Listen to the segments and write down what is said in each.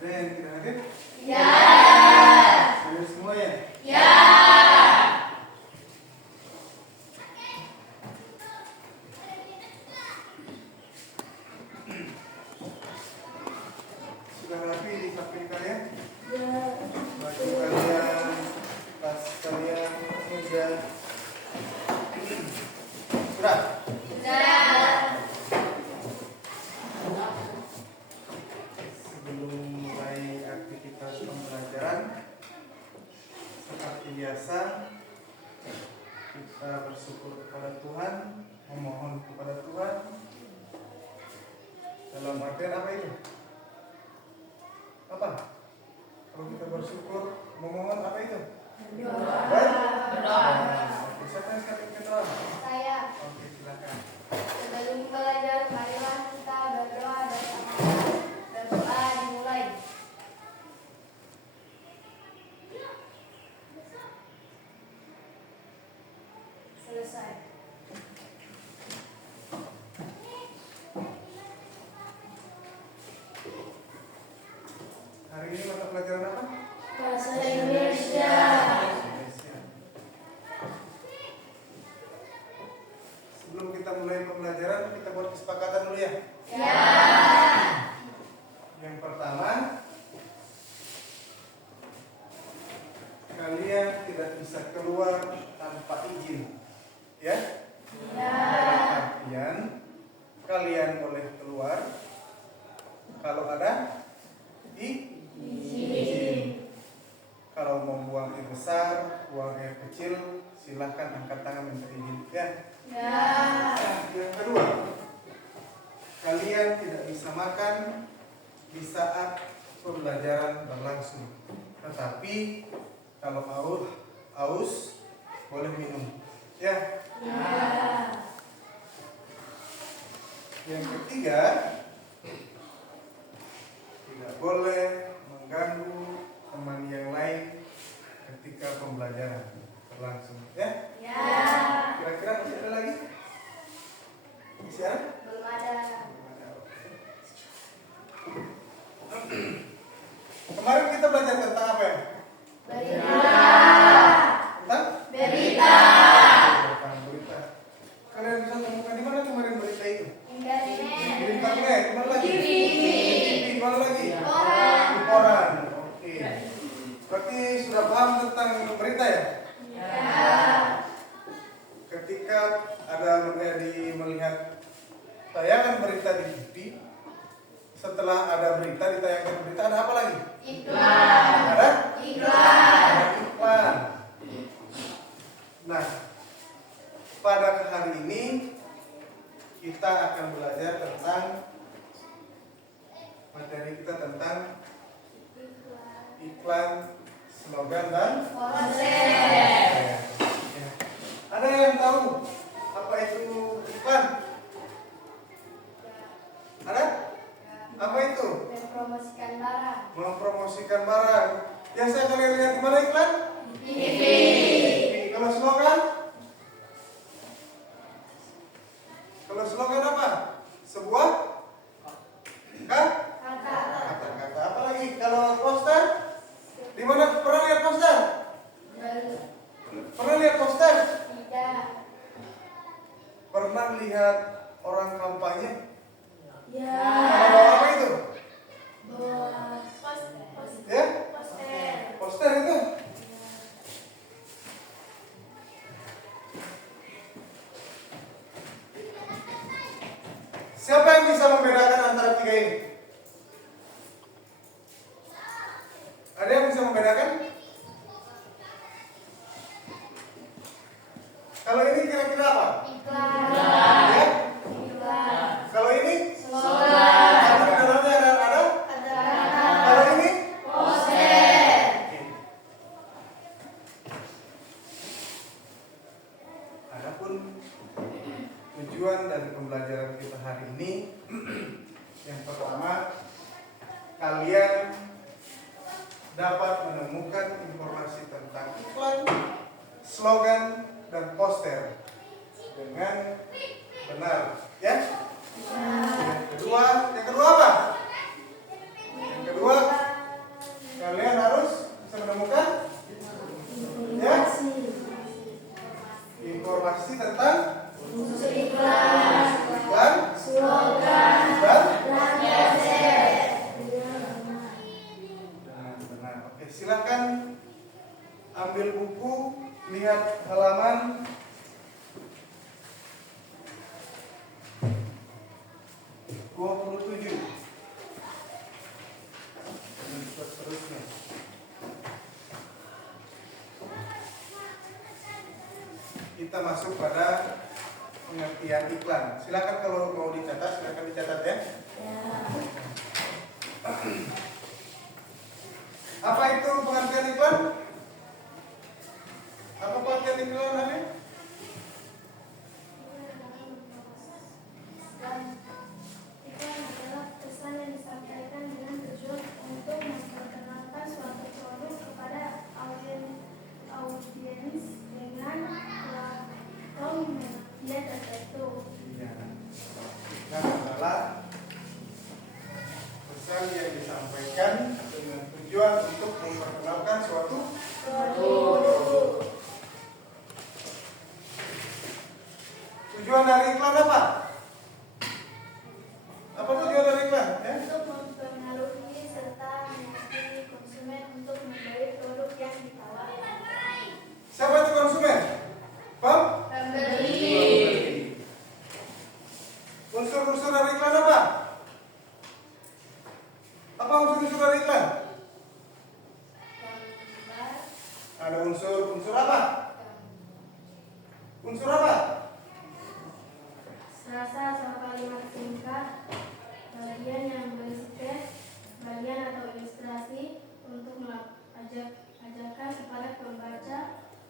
Ada yang tidak hadir? Ya. Hadir semua ya? Ya. Sudah rapi di samping kalian? Ya. Baju kalian, tas kalian sudah. Sudah? Sudah. Sebelum mulai aktivitas pembelajaran, seperti biasa, kita bersyukur kepada Tuhan, memohon kepada Tuhan. Dalam artian apa itu? Apa? Kalau kita bersyukur, memohon apa itu? Berdoa. Oke, siapa yang sekali berdoa? Saya. Oke, silakan. Sebelum belajar, marilah kita berdoa bersama. Berdoa dimulai. Selesai. Hari ini mata pelajaran apa? Bahasa Indonesia. Indonesia. Sebelum kita mulai pembelajaran, kita buat kesepakatan dulu ya. Ya. Yang pertama, kalian tidak bisa keluar tanpa izin, ya? Ya. Dalam artian, kalian boleh keluar kalau ada izin. Kalau mau buang air besar, buang air kecil, silahkan angkat tangan minta izin, ya? Ya. Yang kedua, kalian tidak bisa makan di saat pembelajaran berlangsung. Tetapi kalau haus boleh minum, ya? Ya. Yang ketiga, tidak boleh mengganggu teman yang lain ketika pembelajaran berlangsung, ya? Ya. Kira-kira masih ada lagi? Masih ada? Belum ada. Kemarin kita belajar tentang apa ya? Berita. Tentang? Berita. Tentang berita. Kalian bisa temukan di mana kemarin berita itu? Internet. Di internet. Di mana lagi? TV. Di mana lagi? Koran. Di koran. Oke. Berarti sudah paham tentang berita ya? Ya. Ketika ada melihat tayangan berita di TV, setelah ada berita ditayangkan berita, ada apa lagi? Iklan. Ada? Iklan. Ada iklan. Nah, pada hari ini kita akan belajar tentang materi kita tentang iklan, slogan dan Konser. Ya. Ada yang tahu apa itu iklan? Ada? Apa itu? Mempromosikan barang. Mempromosikan barang. Biasa kalian lihat di mana iklan? TV. Kalau slogan? Kalau slogan apa? Sebuah Kata. kata-kata. Apa lagi? Kalau poster? Di mana pernah lihat poster? Pernah lihat poster? Tidak. Pernah lihat orang kampanye? Ya. Kalau bawa apa itu? Poster. Ya? Poster. Poster itu? Siapa yang bisa membedakan antara tiga ini? Ada yang bisa membedakan? Kalau ini kira-kira apa? Iklan. Ya? Iklan. Kalau ini? Slogan. Ada di dalamnya ada? Kata-kata. Kalau ini? Poster. Adapun tujuan dari pembelajaran kita hari ini, yang pertama, kalian dapat menemukan informasi tentang iklan, slogan, dan poster dengan benar, ya? Yang kedua apa? Yang kedua, kita masuk pada pengertian iklan. Silakan kalau mau dicatat, silakan dicatat ya. Apa itu pengertian iklan? Apa pengertian iklan Hani? Iklan adalah pesan yang disampaikan dengan tujuan untuk memperkenalkan suatu produk kepada audiens dengan platform media tertentu. Iya. Iklan adalah pesan yang disampaikan dengan tujuan untuk memperkenalkan suatu produk. Tujuan dari iklan apa? Apa tujuan dari iklan? Ya? Untuk mempengaruhi serta meyakinkan konsumen untuk membeli produk yang ditawarkan. Siapa itu konsumen? Pembeli. Unsur-unsur dari iklan apa? Apa unsur-unsur dari iklan? Gambar. Ada unsur apa? Unsur apa? Frasa atau kalimat singkat, bagian yang berisi teks, bagian atau ilustrasi untuk ajakan kepada pembaca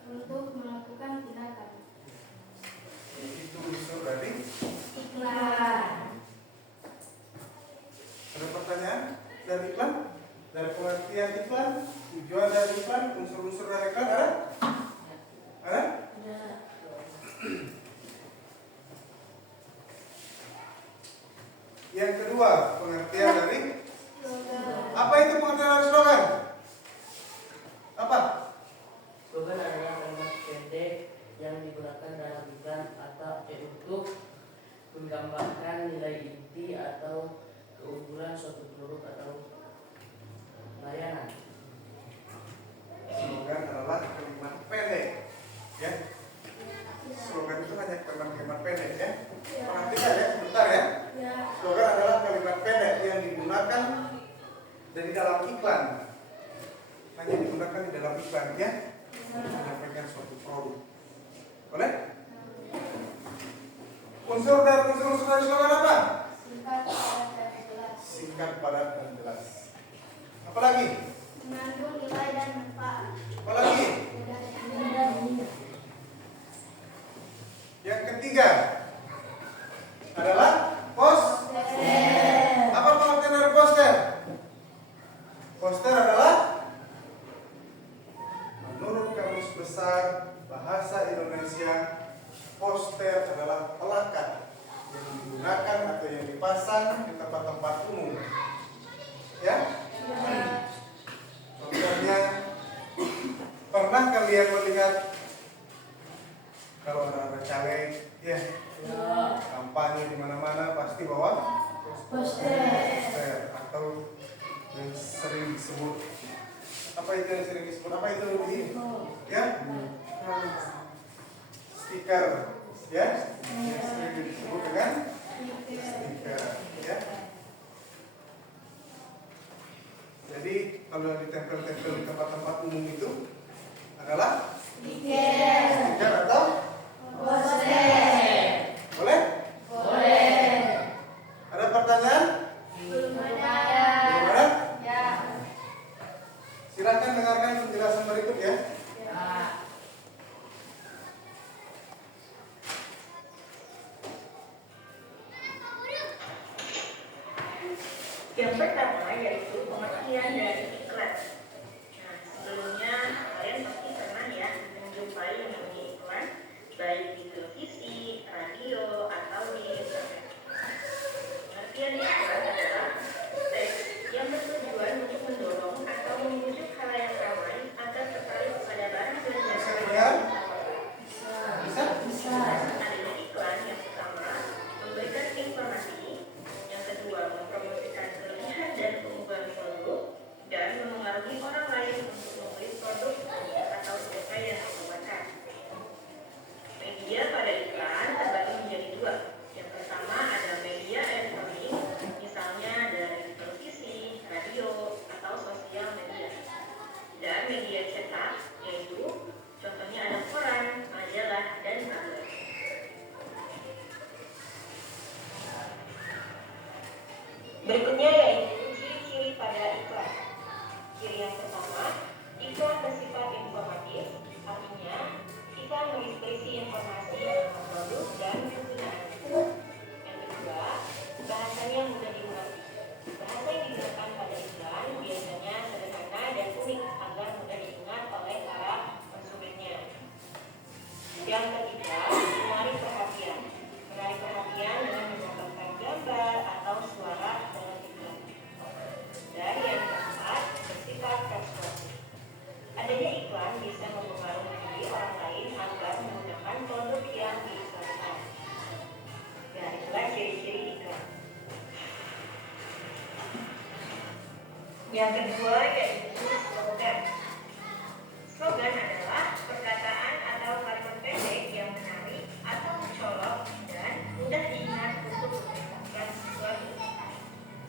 untuk melakukan tindakan. Itu unsur dari. Iklan. Ada pertanyaan dari iklan? Dari pengertian iklan, tujuan dari iklan, unsur-unsur dari iklan ada? Ada? Yang kedua, pengertian dari. Apa itu pengertian dari slogan? Apa? Slogan adalah kalimat pendek yang digunakan dalam iklan atau untuk menggambarkan nilai inti atau keunggulan suatu produk atau layanan. Slogan adalah kalimat pendek, ya. Slogan itu hanya kalimat pendek, ya. Perhatikan ya, sebentar ya. Slogan adalah kalimat pendek yang digunakan dari dalam iklan. Hanya digunakan di dalam iklan, ya. Menyampaikan suatu produk. Boleh? Unsur dari slogan apa? Singkat, padat, dan jelas. Singkat, padat, dan jelas. Apalagi? Mengandung nilai dan manfaat. Apalagi? Yang ketiga adalah poster. Apa pengertian dari poster? Poster adalah menurut Kamus Besar Bahasa Indonesia, poster adalah pelakat yang digunakan atau yang dipasang di tempat-tempat umum. Ya? Contohnya, pernah kalian melihat kalau ada caleg, ya, kampanye di mana-mana pasti bawa poster atau yang sering disebut apa itu yang sering disebut apa itu ya stiker ya yang sering disebut dengan stiker ya. Jadi kalau ditempel-tempel di tempat-tempat umum itu adalah stiker atau boleh? Ada pertanyaan? Belum ada? Silakan dengarkan penjelasan berikut ya. Yang pertama yaitu pengertian dari iklan. Nah, sebelumnya kalian pasti pernah ya menjumpai yang namanya iklan, baik di televisi, radio, atau di internet. Pengertian iklan adalah teks yang bertujuan untuk mendorong atau membujuk khalayak ramai agar tertarik pada barang dan jasa yang ditawarkan. Bisa? Adanya iklan yang pertama memberikan informasi, yang kedua mempromosikan kelebihan dan keunggulan produk, dan memengaruhi orang lain untuk membeli produk atau jasa yang ditawarkan. Media pada iklan terbagi menjadi dua. Yang pertama ada media elektronik, misalnya dari televisi, radio, atau sosial media. Dan media cetak, yaitu contohnya ada koran, majalah, dan Berikutnya yaitu ciri-ciri pada iklan. Ciri yang pertama, iklan bersifat informatif, artinya iklan berisi informasi tentang produk dan kegunaan. Yang kedua, bahasanya mudah dimengerti. Bahasa yang digunakan pada iklan biasanya sederhana dan unik agar mudah diingat oleh para konsumennya. Yang ketiga, menarik perhatian. Menarik perhatian dengan menambahkan gambar atau suara dalam iklan. Dan yang keempat, bersifat persuasif. Adanya iklan bisa mempengaruhi orang lain agar menggunakan produk yang diiklankan. Dan itulah ciri-ciri iklan. Yang kedua yaitu slogan. Slogan adalah perkataan atau kalimat pendek yang menarik atau mencolok dan mudah diingat untuk mengungkapkan sesuatu.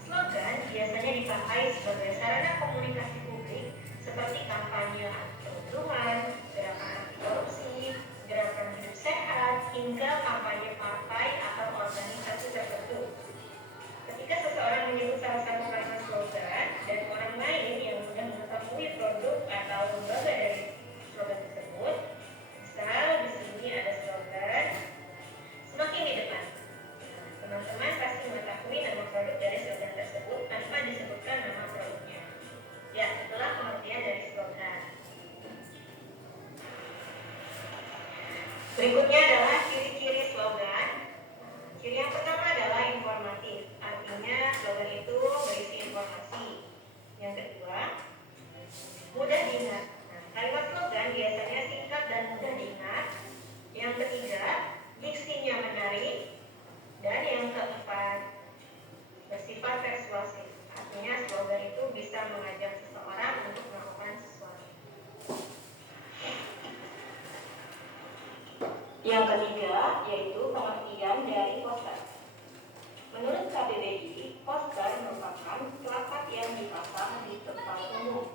Slogan biasanya dipakai sebagai sarana komunikasi publik seperti kampanye anti-keuntungan, gerakan anti korupsi, gerakan hidup sehat, hingga kampanye partai atau organisasi tertentu. Ketika seseorang menyebut salah satu kalimat slogan dan orang lain yang sudah mengetahui produk atau lembaga dari slogan tersebut, misal di sini ada slogan semakin di depan. Teman-teman pasti mengetahui nama produk dari slogan tersebut tanpa disebutkan nama produknya. Ya, itulah pengertian dari slogan. Berikutnya adalah ciri-ciri slogan. Ciri yang pertama adalah informatif. Artinya slogan itu berisi informasi. Yang kedua, mudah diingat. Nah, kalimat slogan biasanya singkat dan mudah diingat. Yang ketiga, diksinya menarik. Dan yang keempat, bersifat persuasif. Artinya slogan itu bisa mengajak seseorang untuk melakukan sesuatu. Yang ketiga yaitu pengertian dari poster. Menurut KBBI, poster merupakan plakat yang dipasang di tempat umum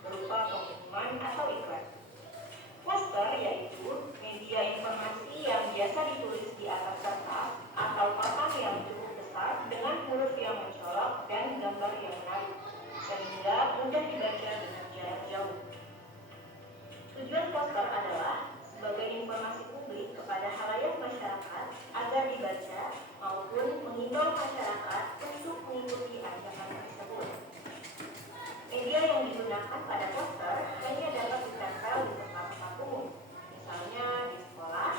berupa pengumuman atau iklan. Poster yaitu media informasi yang biasa ditulis di atas kertas atau papan yang cukup besar dengan huruf yang mencolok dan gambar yang menarik, sehingga mudah dibaca dengan jarak jauh. Tujuan poster adalah sebagai informasi publik kepada khalayak masyarakat agar dibaca maupun mengimbau masyarakat untuk mengikuti ajakan tersebut. Media yang digunakan pada poster hanya dapat ditempel di tempat umum, misalnya di sekolah,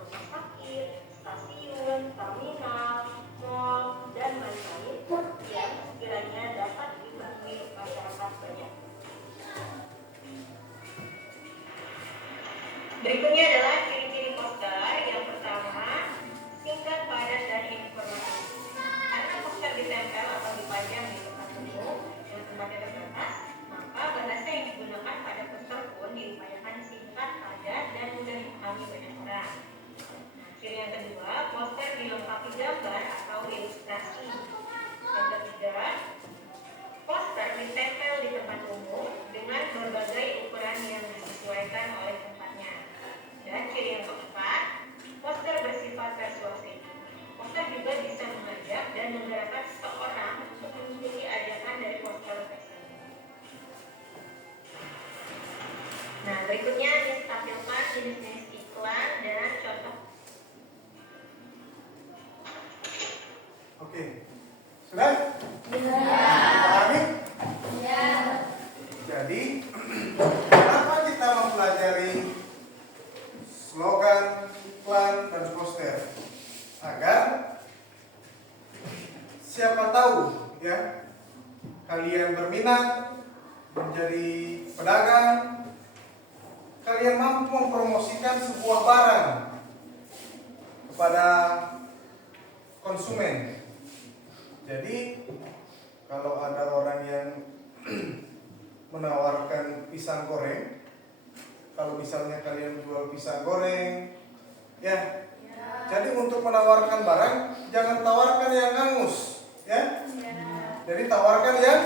rumah sakit, stasiun, terminal, mal, dan lain-lain yang sekiranya dapat dilalui masyarakat banyak. Berikutnya adalah ciri-ciri poster. Yang pertama, singkat, padat, dan informatif. Karena poster ditempel atau dipajang di tempat umum yang tempatnya terbatas, maka bahasa yang digunakan pada poster pun diupayakan singkat, padat, dan mudah dipahami banyak orang. Nah, ciri yang kedua, poster dilengkapi gambar atau ilustrasi. Yang ketiga, poster ditempel di tempat umum dengan berbagai ukuran yang disesuaikan oleh tempatnya. Dan ciri yang keempat, poster bersifat persuasif. Poster juga bisa mengajak dan menggerakkan seseorang untuk mengikuti ajakan dari poster tersebut. Nah, berikutnya ditampilkan jenis-jenis iklan dan contoh. Oke. Sudah? Pahami? Ya. Jadi, kenapa kita mempelajari slogan, iklan, dan poster? Agar siapa tahu ya, kalian berminat menjadi pedagang, kalian mampu mempromosikan sebuah barang kepada konsumen. Jadi kalau ada orang yang menawarkan pisang goreng, kalau misalnya kalian jual pisang goreng, ya, jadi untuk menawarkan barang jangan tawarkan yang hangus, ya. Jadi tawarkan yang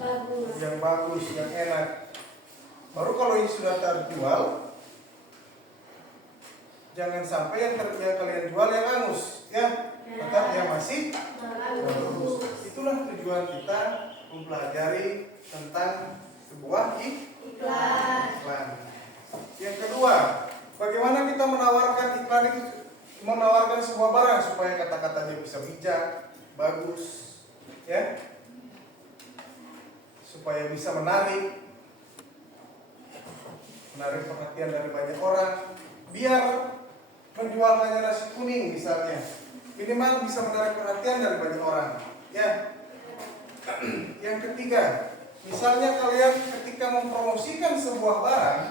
bagus, yang enak. Baru kalau ini sudah terjual, jangan sampai yang kalian jual yang hangus, ya. Tetap yang masih bagus. Itulah tujuan kita mempelajari tentang sebuah iklan. Yang kedua, bagaimana kita menawarkan iklan itu, menawarkan sebuah barang supaya kata-katanya bisa bijak, bagus, ya, supaya bisa menarik perhatian dari banyak orang. Biar menjual hanya nasi kuning misalnya, minimal bisa menarik perhatian dari banyak orang, ya. Yang ketiga, misalnya kalian ketika mempromosikan sebuah barang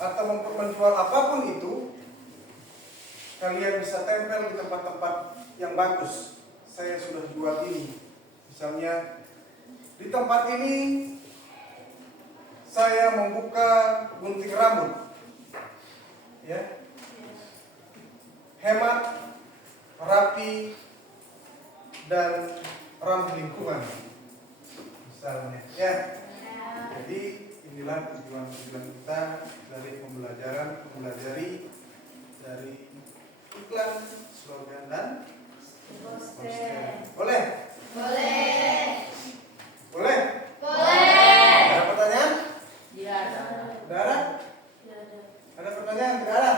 atau menjual apapun itu, kalian bisa tempel di tempat-tempat yang bagus. Saya sudah jual ini, misalnya di tempat ini saya membuka gunting rambut, ya, hemat, rapi, dan ramah lingkungan, misalnya, ya. Jadi inilah tujuan kita dari mempelajari dari iklan, slogan, dan poster. Boleh? Boleh? Ada pertanyaan? Tidak ada. Tidak ada? Ada pertanyaan? Tidak ada?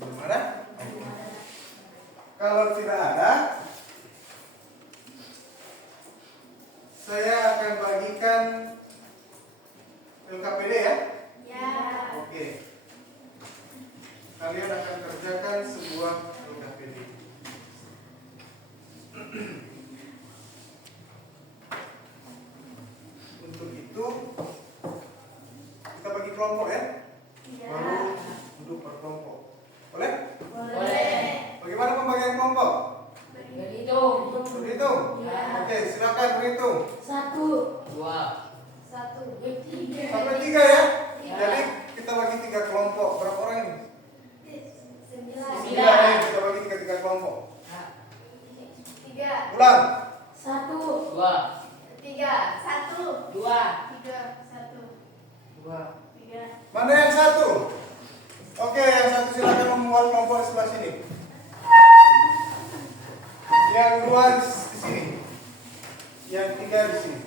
Belum ada? Kalau tidak ada, saya akan bagikan LKPD, ya? Oke. Kalian akan kerjakan sebuah LKPD. Untuk itu kita bagi kelompok, ya? Baru duduk per kelompok. Boleh? Bagaimana pembagian kelompok? Berhitung? Oke, silakan berhitung. 1, 2, 3. Sampai 3, ya? Jadi kita bagi 3 kelompok. Berapa orang ini? 9, ya? Kita bagi 3 kelompok. 3. Ulang. 1, 3. 1. 2, 3. 1. 3. Mana yang 1? Oke, yang 1 silakan membuat kelompok di sebelah sini. Yang 2 di sini. Yang 3 di sini.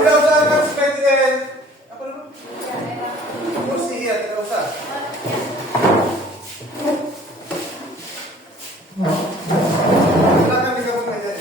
Tidak usah akan spesies. Apa dulu? Kursi, ya, tidak usah. Silakan digabung mejanya.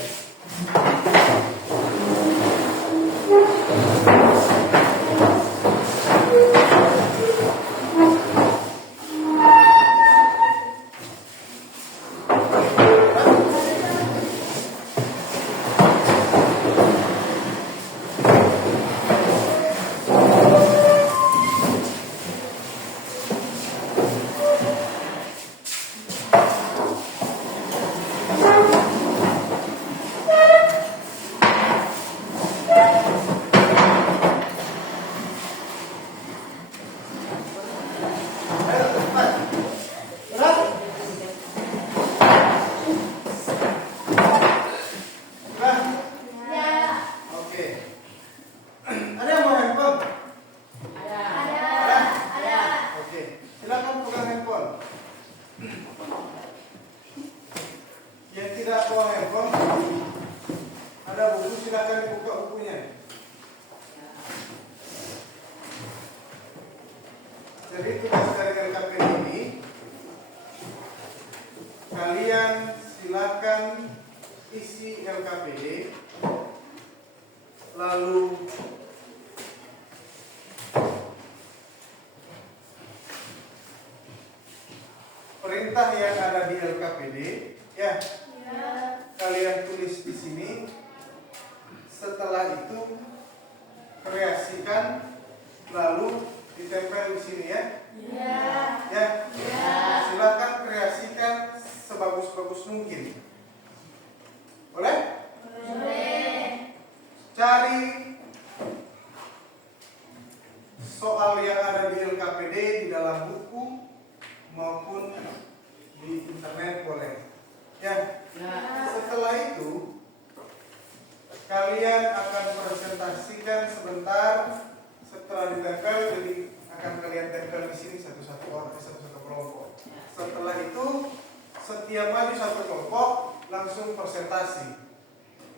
Ayo, cepat. Berat? Berat? Oke. Ada yang mau handphone? Ada? Oke. Silakan pegang handphone. Yang tidak bawa handphone, ada buku, silakan dibuka bukunya. Jadi tugas dari LKPD ini, kalian silakan isi LKPD, lalu perintah yang ada di LKPD, ya, kalian tulis di sini. Setelah itu kreasikan, lalu ditempel di sini, ya. Ya. Silakan kreasikan sebagus-bagus mungkin. Boleh? Cari soal yang ada di LKPD di dalam buku maupun di internet, boleh. Ya. kalian akan presentasikan sebentar. Setelah ditempel, jadi akan kalian tempel di sini satu-satu orang, satu-satu kelompok. Setelah itu, setiap maju satu kelompok langsung presentasi.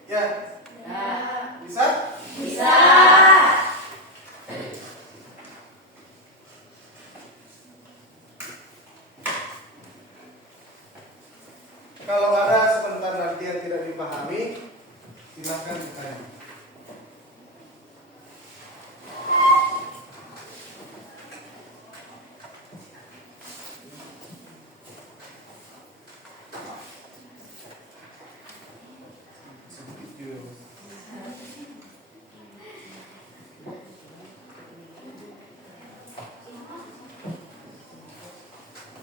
Ya? Bisa? Bisa. Kalau ada sebentar nanti yang tidak dipahami, silakan ditanya.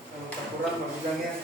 Kalau tak kurang mau bilang ya.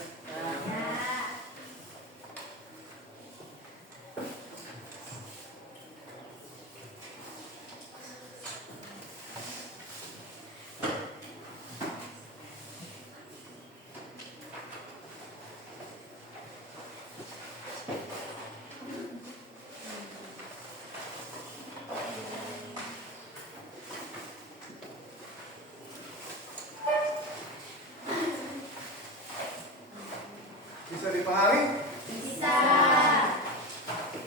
Bisa dipahami? Bisa.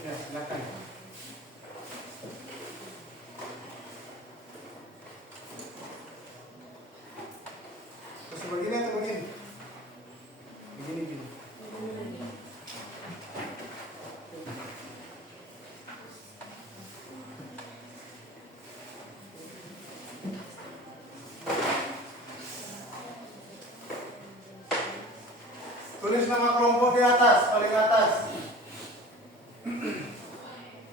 Ya, silakan. Terus begini atau begini? Begini. Tulis nama kelompok di atas, paling atas.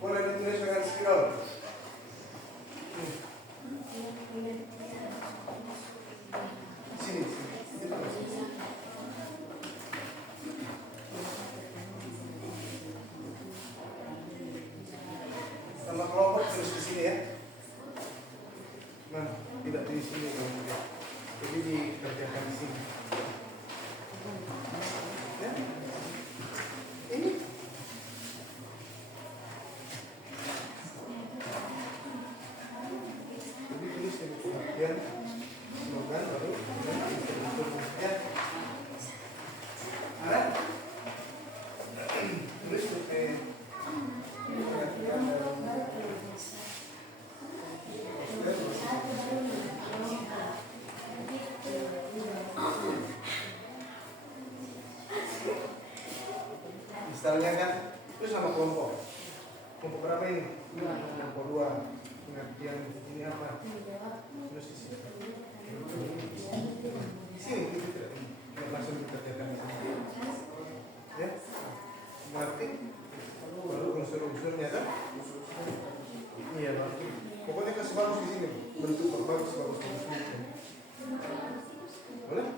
Boleh ditulis dengan spidol. Sini. Nama kelompok tulis di sini ya. Nah, tidak di sini. Jadi dikerjakan di sini. Ya. Ini. Jadi tulis yang pengertian slogan baru ya. Ada? Tulis pakai misalnya kan, terus nama kelompok berapa ini? Kelompok 2. Pengertian ini apa? Terus di sini. Di sini kita tidak langsung dikerjakan di sini. Ya, berarti lalu unsur-unsurnya kan? Iya, berarti pokoknya kasih bagus di sini. Bentuk bagus mungkin. Boleh?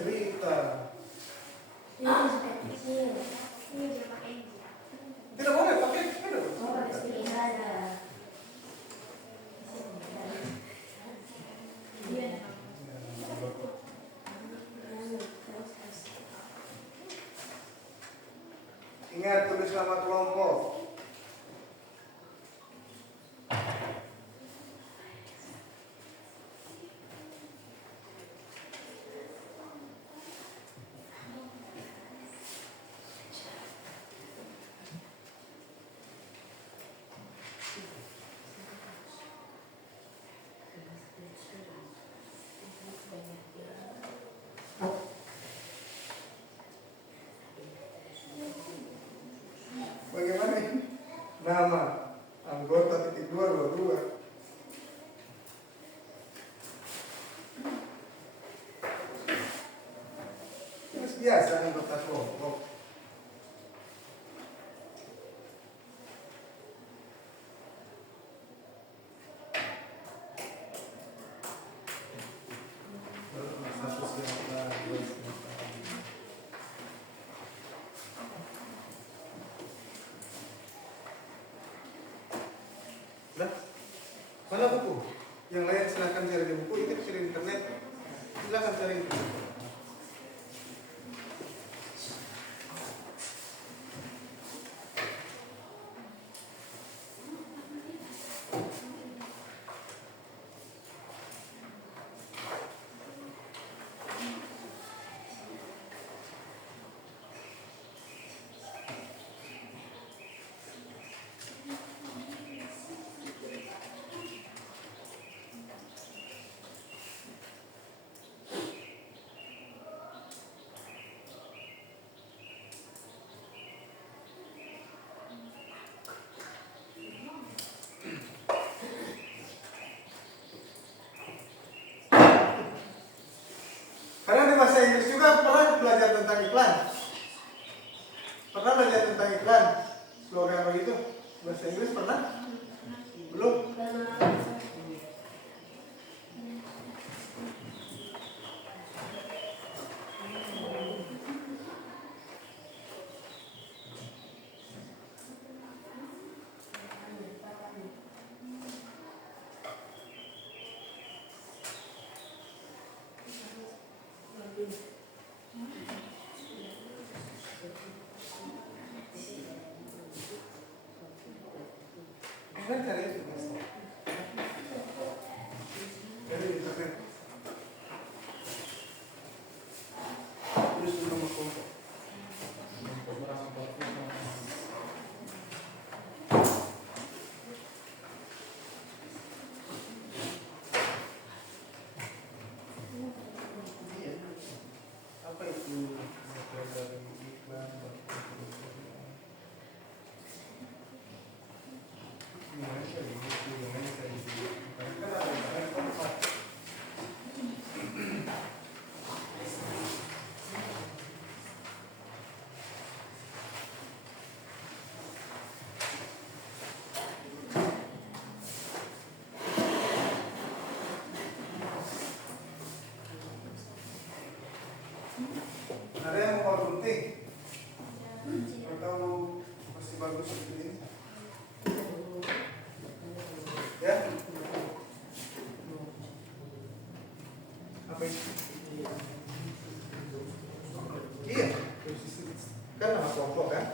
Cerita. Tidak boleh pakai tidak. Ingat tulis nama kelompok. Bagaimana ini? Nama anggota titik 222. Terus biasa anggota kelompok. cari itu. Karena di bahasa Inggris juga pernah belajar tentang iklan. Pernah belajar tentang iklan, slogan begitu. Bahasa Inggris pernah? Belum? Kan cari itu mas. Cari di internet. Terus nama kelompok. Iya. Apa itu? Ada yang mau gunting atau masih bagus seperti ini? Ya? Apa itu? Iya, kan nama kelompok kan?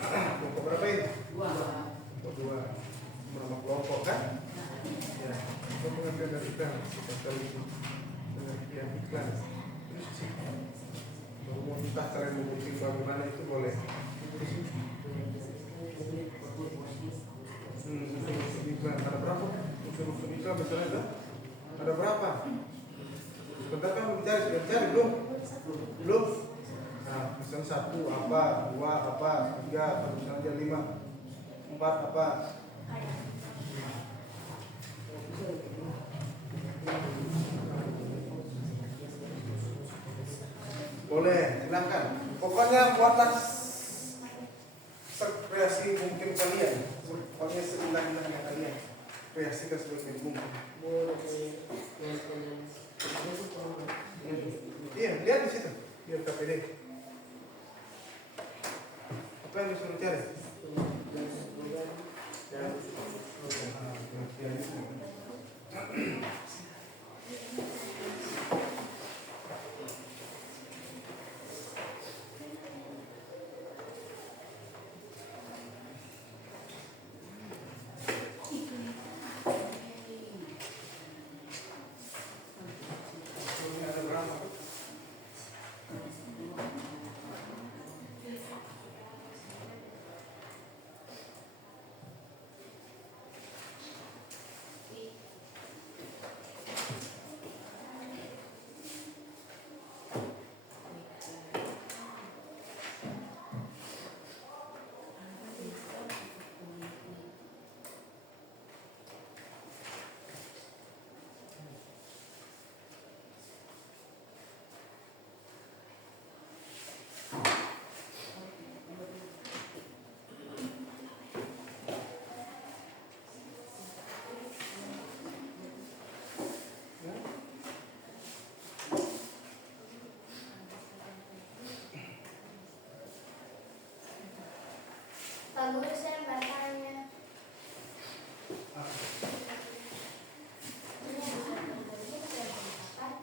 Kelompok berapa ini? Kelompok 2. Nama kelompok kan? Ya, kita mengambil dari iklan, kita kali itu pengertian iklan. Baru mau minta kalian membuktikan bagaimana itu boleh. Iklan ada berapa? Unsur-unsur iklan misalnya ada berapa? Sebentar kan mencari, sudah cari belum? Belum? Nah, misalnya 1 apa, 2 apa, 3 apa, misalnya 5, 4 apa? Boleh, silakan. Pokoknya buatlah sekreasi mungkin kalian. Pokoknya seindah-indahnya kalian. Kreasikan sebagai mungkin. Iya, lihat di situ. Lihat KPD. Apa yang disuruh cari? Pak Guru, saya bertanya. Ini yang bisa terjadi apa?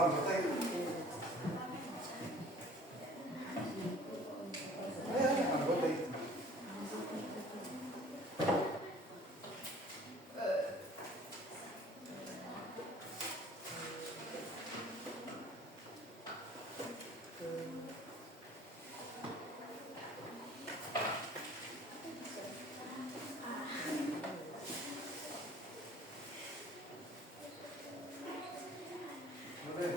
anggota itu. Anggota itu. Oke.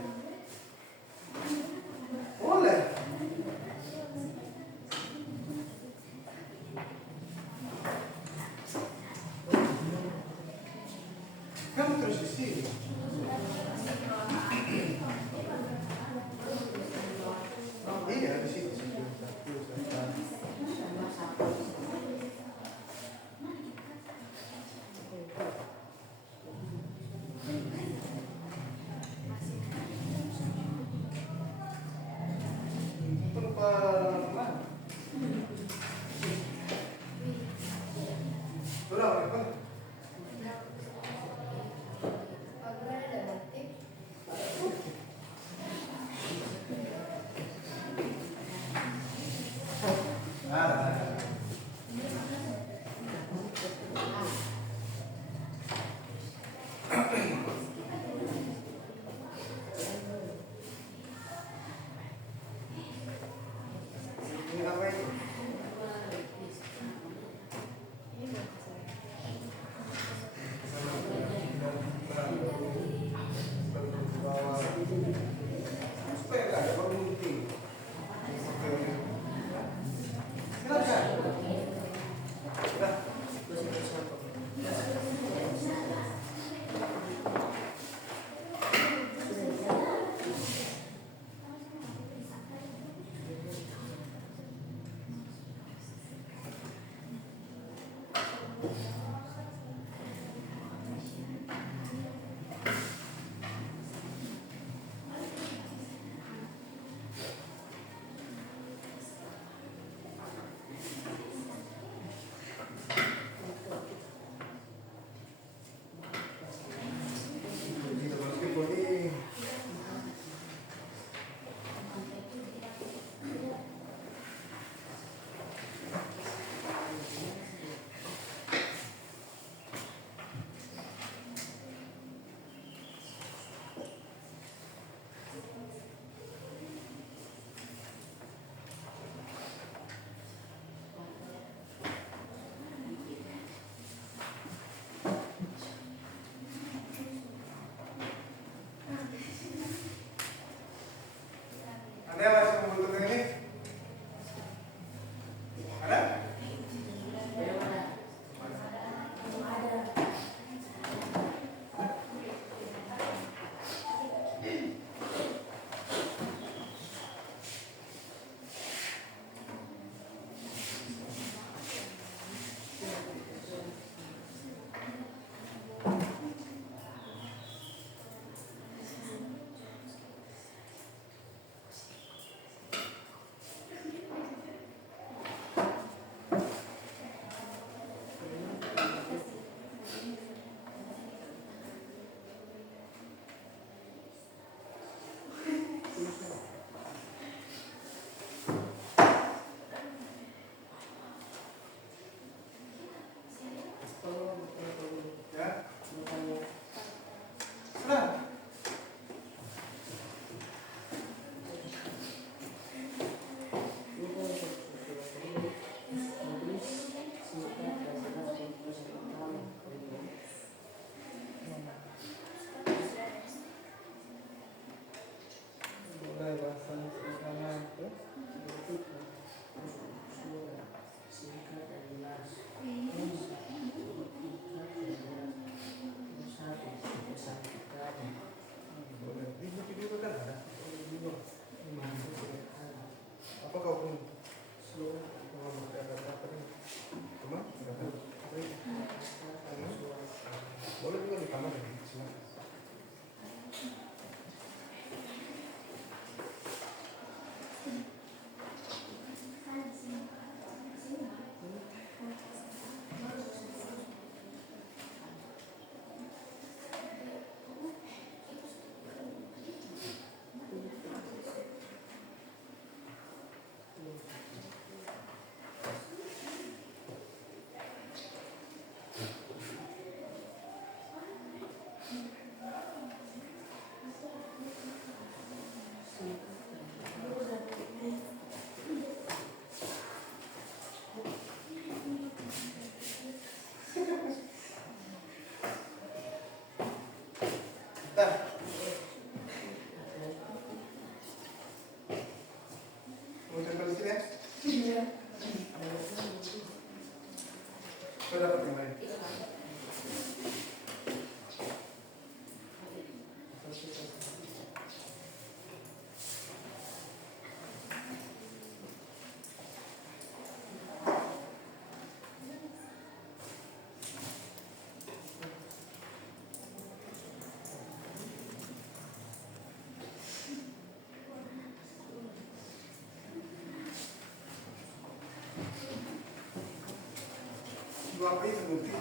Dua apa itu gunting?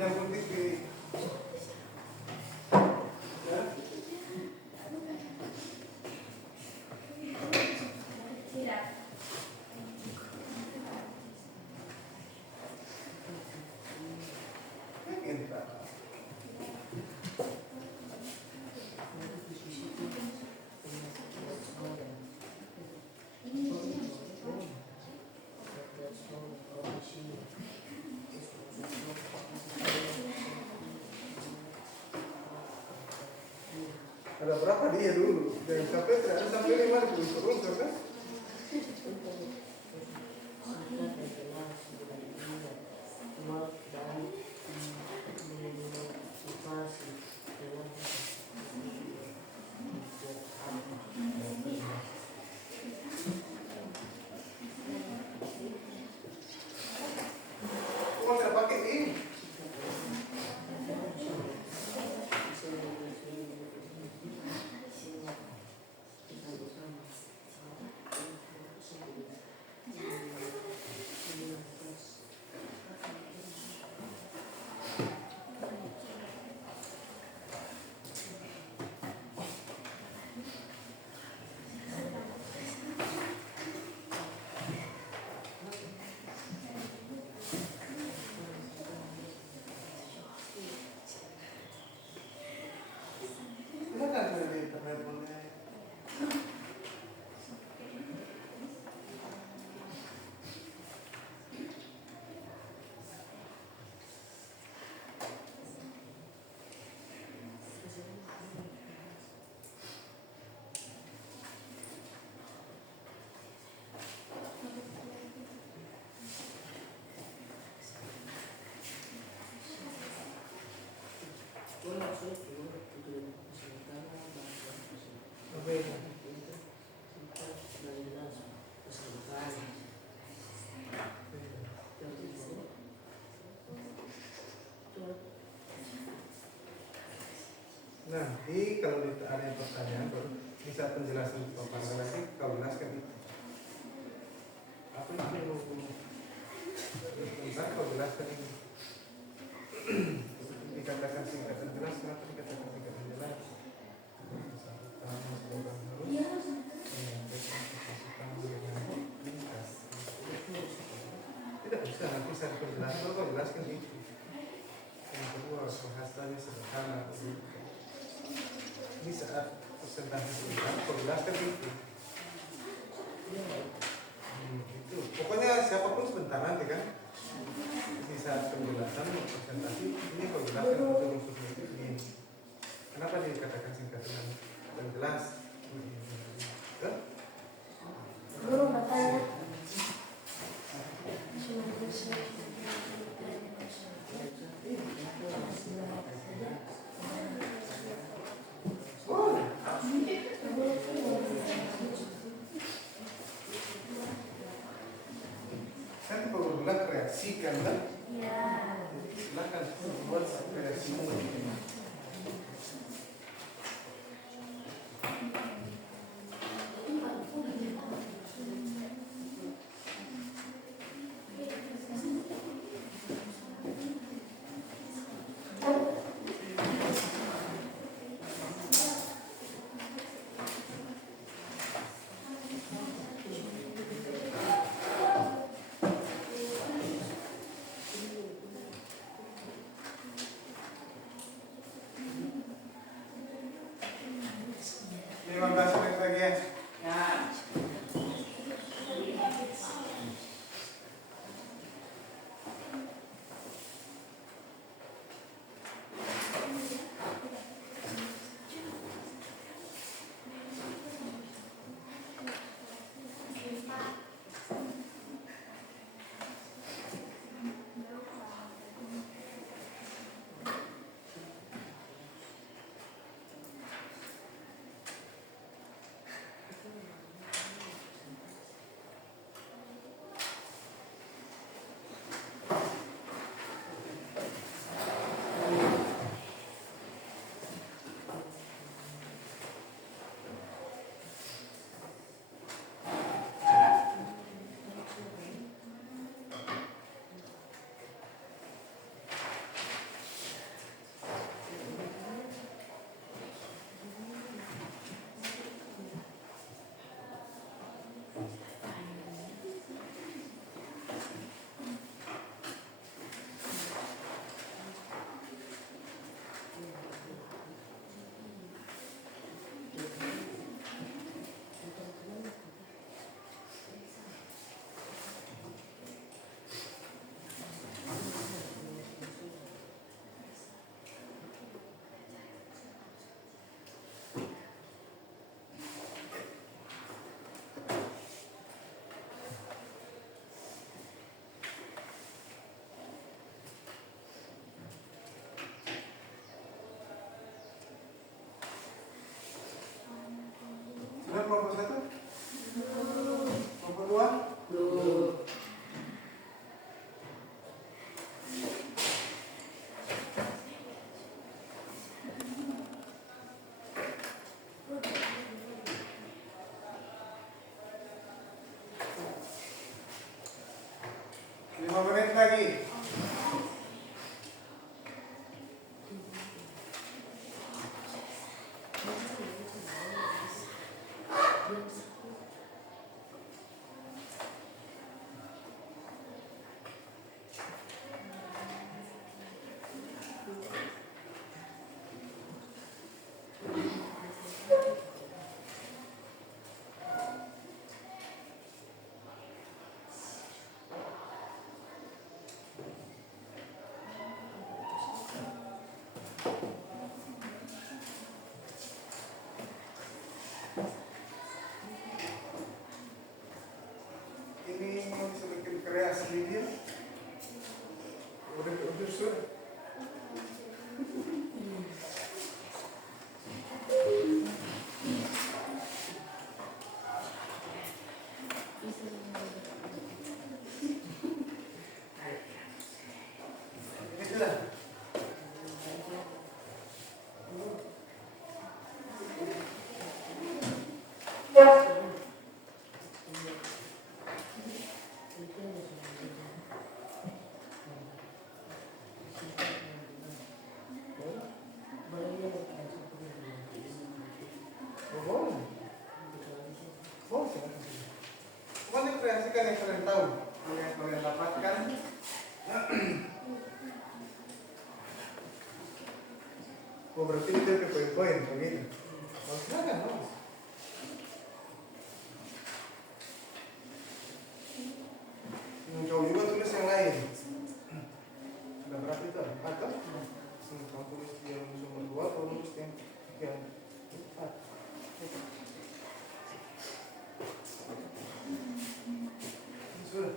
Yang gunting di ya? Tidak. Entah. Ada berapa dia dulu? Dan sampai tidak ada sampai 5 unsur kan? Kok tidak pakai ini? Silakan dari internet boleh. Nanti kalau ada pertanyaan bisa penjelasan paparan lagi kau jelaskan itu. Apa itu? Bentar kau jelaskan ini. Dikatakan singkat dan jelas, kenapa dikatakan singkat dan jelas? Tidak bisa, nanti saya penjelasan kalau kau jelaskan itu. Yang kedua, bahasanya sederhana. Ini saat presentasi singkat, kau jelaskan itu. Itu. Pokoknya siapapun sebentar nanti kan. Di saat penjelasan presentasi ini kau jelaskan unsur-unsurnya itu begini. Kenapa dikatakan singkat dan jelas? Kan? Guru bertanya. Kan perlu bilang reaksikan kan? Ya. Silakan buat reaksimu. lagi. Ini bisa bikin kreasi dia. Udah sudah. Ini sudah. Pokoknya kreasikan yang kalian tahu, yang kalian dapatkan. Oh berarti itu ke poin-poin begitu. Oh silakan, bagus. Kau juga tulis yang lain. Ada berapa itu? 4 kan? Kau tulis yang nomor 2, kau tulis yang 4. Sudah.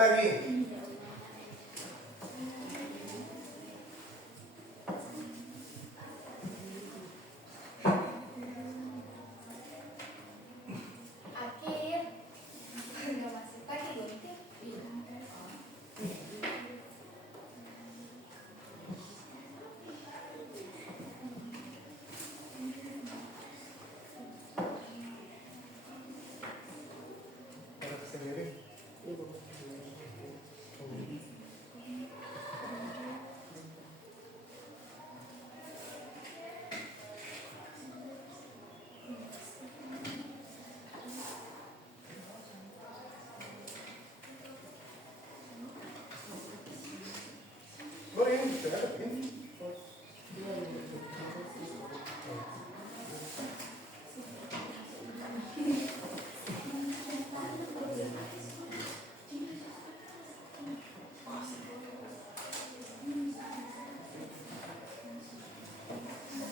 lagi. Akhir. Nggak masuk lagi gunting. Gerak sendiri. Oh ini sudah ada ini.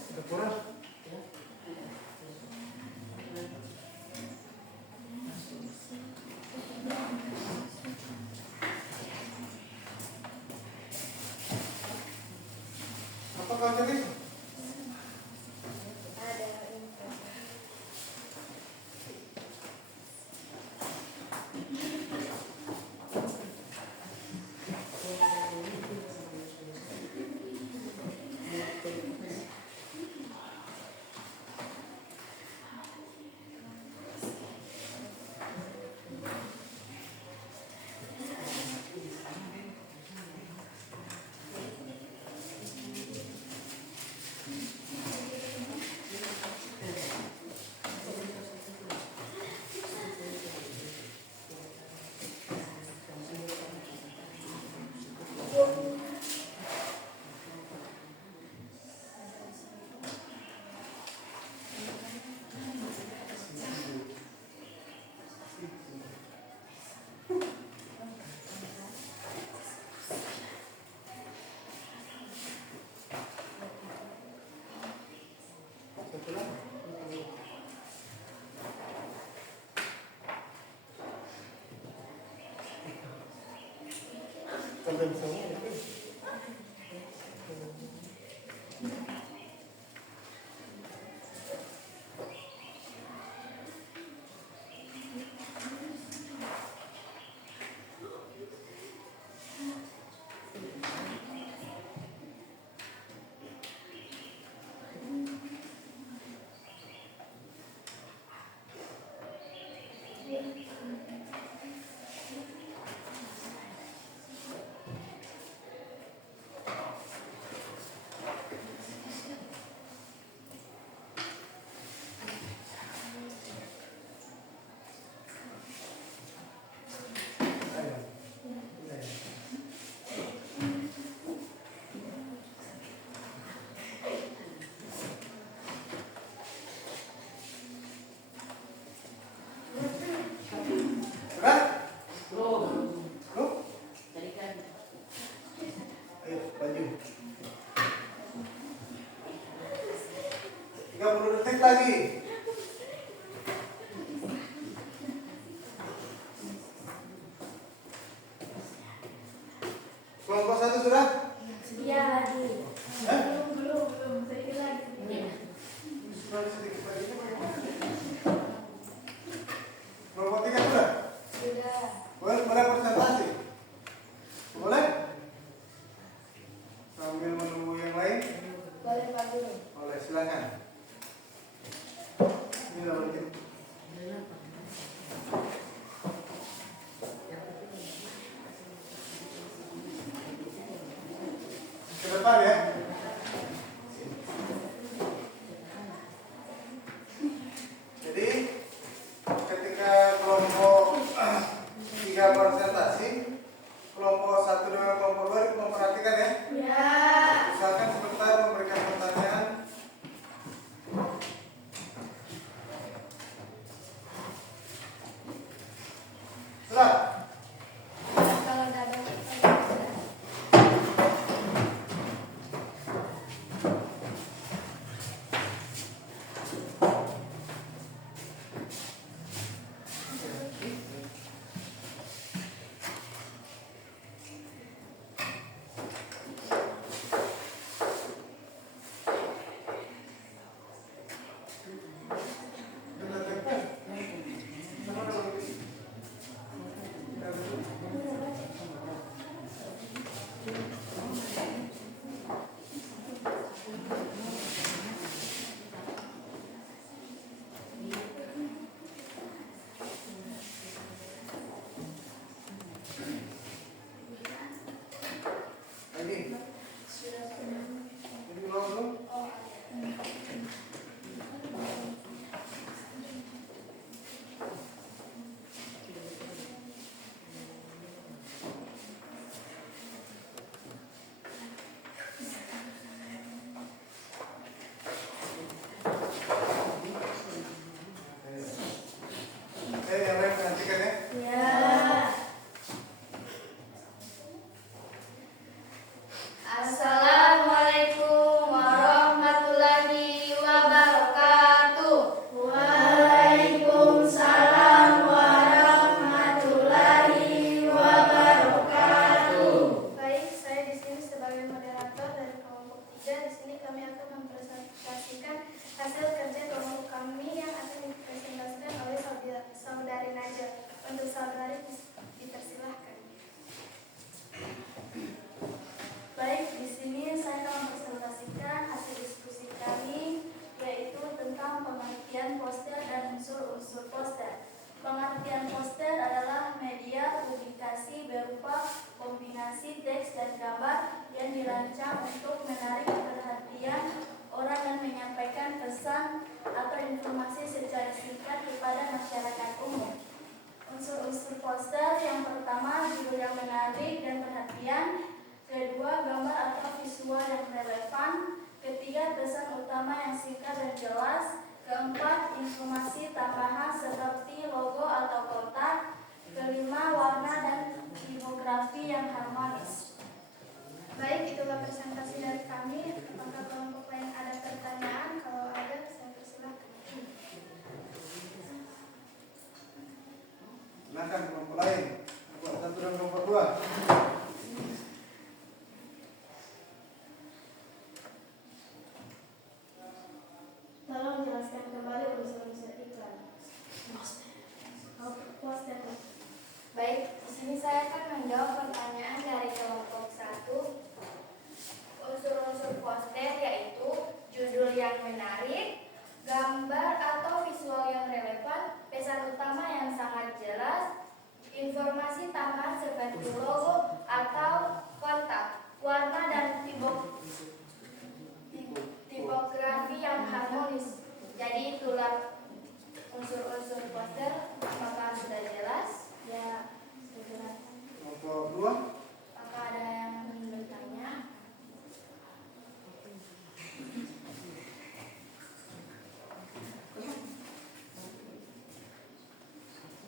Udah kurang. Apa kau jadi? Ada info. Satu lagi. Sampai semua. Sudah? Lu? Ayo, baju. 30 detik lagi. Kelompok satu sudah? Iya lagi. Eh? Belum. Sedikit lagi. Sudah sedikit lagi. Kelompok tiga sudah? Sudah. Boleh presentasi? Boleh? Sambil menunggu yang lain? Boleh Pak Guru. Boleh, silakan. Ini nomor kita. Ke depan ya. Untuk saudari dipersilahkan. Baik, di sini saya akan mempresentasikan hasil diskusi kami, yaitu tentang pengertian poster dan unsur-unsur poster. Pengertian poster adalah media publikasi berupa kombinasi teks dan gambar yang dirancang untuk menarik perhatian orang dan menyampaikan pesan atau informasi secara singkat kepada masyarakat umum. Unsur-unsur poster yang pertama, judul yang menarik dan perhatian. Kedua, gambar atau visual yang relevan. Ketiga, pesan utama yang singkat dan jelas. Keempat, informasi tambahan seperti logo atau kotak. Kelima, warna dan tipografi yang harmonis. Baik, itulah presentasi dari kami. Apakah kelompok lain ada pertanyaan? Kalau ada, saya persilakan. Silakan kelompok lain. Kelompok 1 dan kelompok 2. Tolong jelaskan kembali unsur-unsur iklan. Poster. Baik, di sini saya akan menjawab pertanyaan dari kelompok 1. Unsur-unsur poster yaitu judul yang menarik, gambar atau visual yang relevan, pesan utama yang sangat jelas, informasi tambahan seperti logo atau kontak, warna dan tipografi yang harmonis. Jadi itulah unsur-unsur poster. Apakah sudah jelas? Ya, sudah jelas. Kelompok 2. Apakah ada yang ingin bertanya?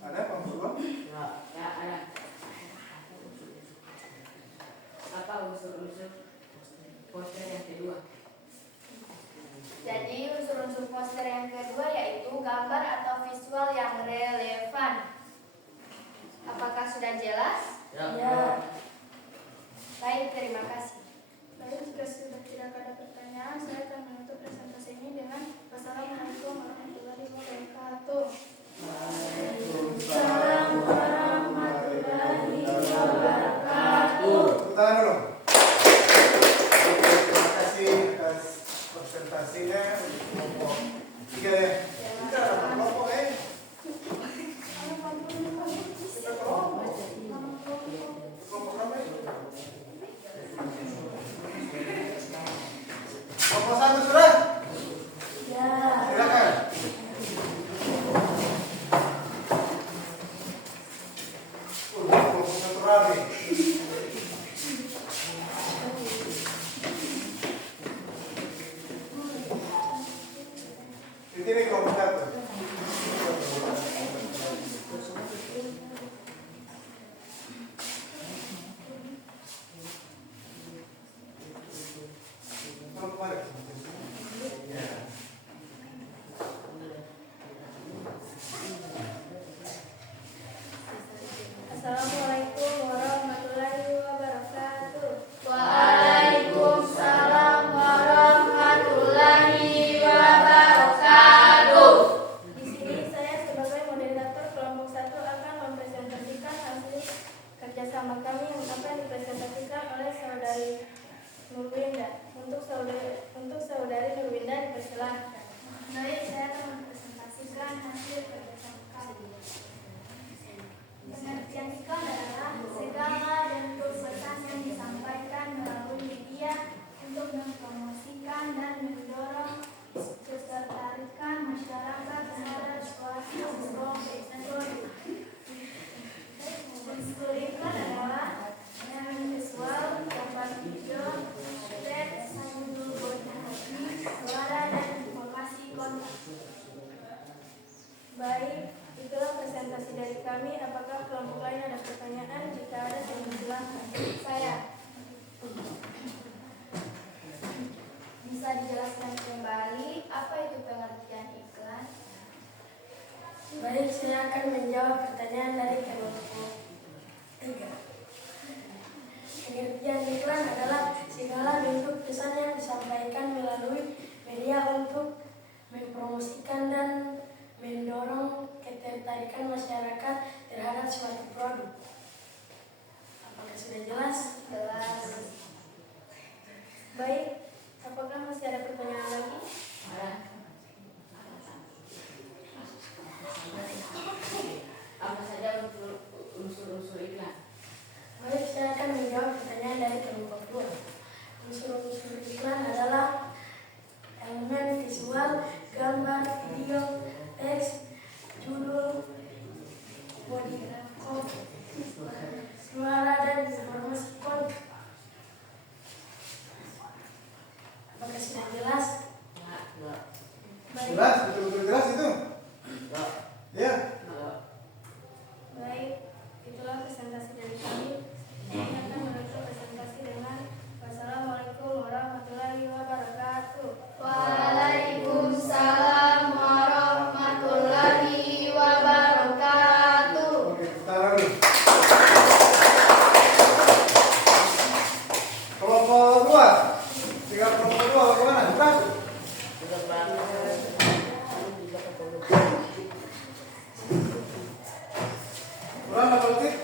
Ada kelompok 2? Ya, ada. Apa unsur-unsur poster yang kedua? Jadi unsur-unsur poster yang kedua yaitu gambar atau visual yang relevan. Apakah sudah jelas? Ya. Baik, terima kasih. Baik, jika sudah tidak ada pertanyaan, saya akan menutup presentasi ini dengan wassalamualaikum warahmatullahi wabarakatuh. Waalaikumsalam warahmatullahi wabarakatuh. Tepuk tangan dulu. Terima kasih atas presentasinya untuk kelompok 3 ya. Kita ada kelompok Kita kelompok. Kelompok berapa ya? Kelompok 1 sudah? Ya. Silakan. Kelompok natural nih. Ini kelompok 1. Kelompok mana? Ya. Assalamualaikum warahmatullahi wabarakatuh. Waalaikumsalam warahmatullahi wabarakatuh. Di sini saya sebagai moderator kelompok 1 akan mempresentasikan hasil kerjasama kami yang akan dipresentasikan oleh saudari Nurwinda. Untuk saudari Nurwinda dipersilakan. Baik, saya akan mempresentasikan hasil kerjasama kami. Pengertian iklan adalah segala bentuk pesan yang disampaikan melalui media untuk mempromosikan dan mendorong ketertarikan masyarakat terhadap suatu produk. Unsur iklan adalah yang visual, gambar video, teks, judul fotografi, suara dan informasi kontak. Baik, itulah presentasi dari kami. Apakah kelompok lain ada pertanyaan? Jika ada, saya persilakan. Saya. Bisa dijelaskan kembali apa itu pengertian iklan? Baik, saya akan menjawab pertanyaan dari kelompok 3. Pengertian iklan adalah segala bentuk pesan yang disampaikan melalui media untuk mempromosikan dan mendorong ketertarikan masyarakat terhadap unsur-unsur iklan. Baik, saya akan menjawab pertanyaan dari kelompok 2. Unsur-unsur iklan adalah elemen visual, gambar, video, teks, judul, body graphic, suara, dan informasi konten. Apakah sudah jelas? Baik. Jelas, betul-betul jelas itu. Ya. Baik, itulah presentasi dari kami. Kami akan menutup presentasi dengan wassalamualaikum warahmatullahi wabarakatuh. Waalaikumsalam warahmatullahi wabarakatuh. Oke, kita lagi. Kelompok 2. Tiga kelompok 2 bagaimana? Jelas? Kurang apa sih?